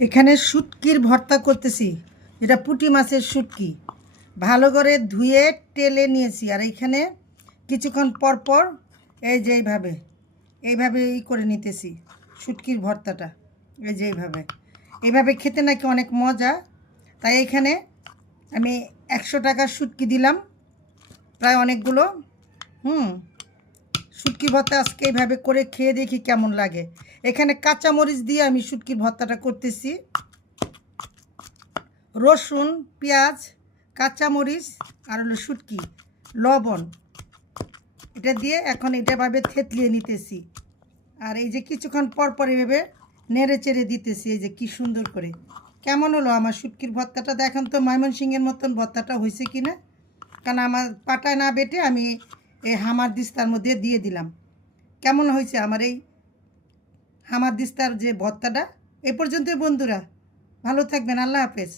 এখানে শুটকির ভর্তা করতেছি, যেটা পুঁটি মাছের শুটকি ভালো করে ধুয়ে টেলে নিয়েছি। আর এখানে কিছুক্ষণ পর পর এই যে এইভাবে করে নিতেছি শুটকির ভর্তাটা। এই যে এইভাবে খেতে নাকি অনেক মজা। তাই এখানে আমি 100 টাকার শুটকি দিলাম, প্রায় অনেকগুলো। শুটকির ভর্তা আজকে এইভাবে করে খেয়ে দেখি কেমন লাগে। এখানে কাঁচামরিচ দিয়ে আমি শুটকির ভর্তাটা করতেছি। রসুন, পেঁয়াজ, কাঁচামরিচ আর হলো শুটকি, লবণ, এটা দিয়ে এখন এটাভাবে থেতলিয়ে নিতেছি। আর এই যে কিছুক্ষণ পর পর এভাবে নেড়ে চেড়ে দিতেছি। এই যে কি সুন্দর করে। কেমন হলো আমার শুটকির ভর্তাটা? দেখেন তো ময়মনসিংহের মতন ভর্তাটা হয়েছে কি না। কারণ আমার পাটায় না বেটে আমি এই হামার দিস্তার মধ্যে দিয়ে দিলাম। কেমন হয়েছে আমার এই হামার দিস্তার যে ভর্তাটা? এ পর্যন্তই বন্ধুরা, ভালো থাকবেন। আল্লাহ হাফেজ।